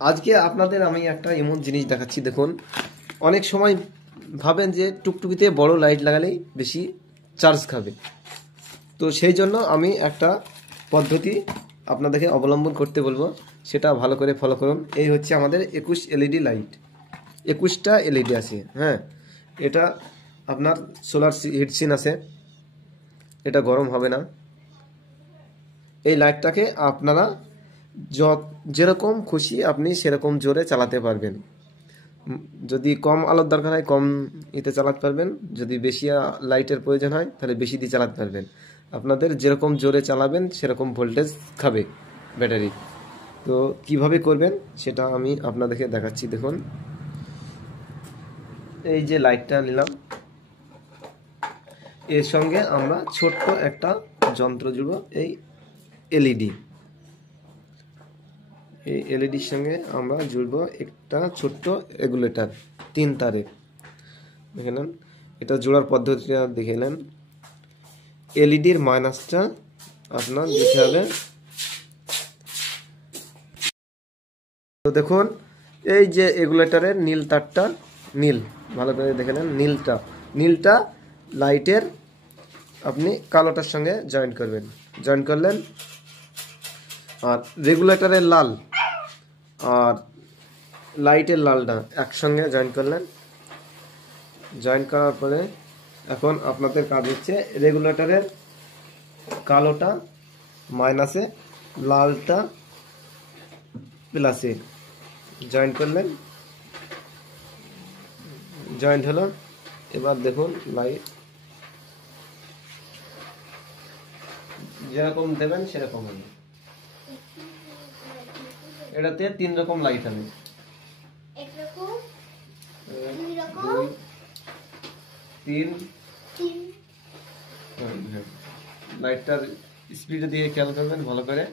আজকে আপনাদের আমি একটা এমন জিনিস দেখাচ্ছি। দেখুন, অনেক সময় ভাবেন যে টুকটুকিতে বড় লাইট লাগালেই বেশি চার্জ খাবে। তো সেই জন্য আমি একটা পদ্ধতি আপনাদেরকে অবলম্বন করতে বলবো, সেটা ভালো করে ফলো করুন। এই হচ্ছে আমাদের 21 এলইডি লাইট, 21টা এলইডি আছে। হ্যাঁ, এটা আপনার সোলার হিটসিন আছে, এটা গরম হবে না। এই লাইটটাকে আপনারা যেরকম খুশি আপনি সেরকম জোরে চালাতে পারবেন। যদি কম আলোর দরকার হয় কম ইতে চালাতে পারবেন, যদি বেশি লাইটের প্রয়োজন হয় তাহলে বেশি দিয়ে চালাতে পারবেন। আপনাদের যেরকম জোরে চালাবেন সেরকম ভোল্টেজ খাবে ব্যাটারি। তো কিভাবে করবেন সেটা আমি আপনাদেরকে দেখাচ্ছি। দেখুন, এই যে লাইটটা নিলাম, এর সঙ্গে আমরা ছোট্ট একটা যন্ত্র জুড়ব, এই এলইডি। এই এলইডির সঙ্গে আমরা জুড়ব একটা ছোট্ট রেগুলেটর 3 তারে। দেখে নেন, এটা জোড়ার পদ্ধতিটা দেখে নেন। এলইডির মাইনাসটা আপনার দিতে হবে। তো দেখুন, এই যে রেগুলেটরের নীল তারটা, নীল ভালো করে দেখে নেন, নীলটা লাইটের আপনি কালোটার সঙ্গে জয়েন করবেন। জয়েন করলেন, আর রেগুলেটরের লাল আর লাইটের লালটা একসঙ্গে জয়েন করলেন। জয়েন করার পরে এখন আপনাদের কাজ হচ্ছে রেগুলেটরের কালোটা মাইনাসে, লালটা প্লাসে জয়েন করলেন। জয়েন্ট হলো। এবার দেখুন, লাইট যেরকম দেবেন সেরকম হবে। এটাতে 3 রকম লাইট হবে, লাইটটার স্পিড দিয়ে খেয়াল করবেন ভালো করে।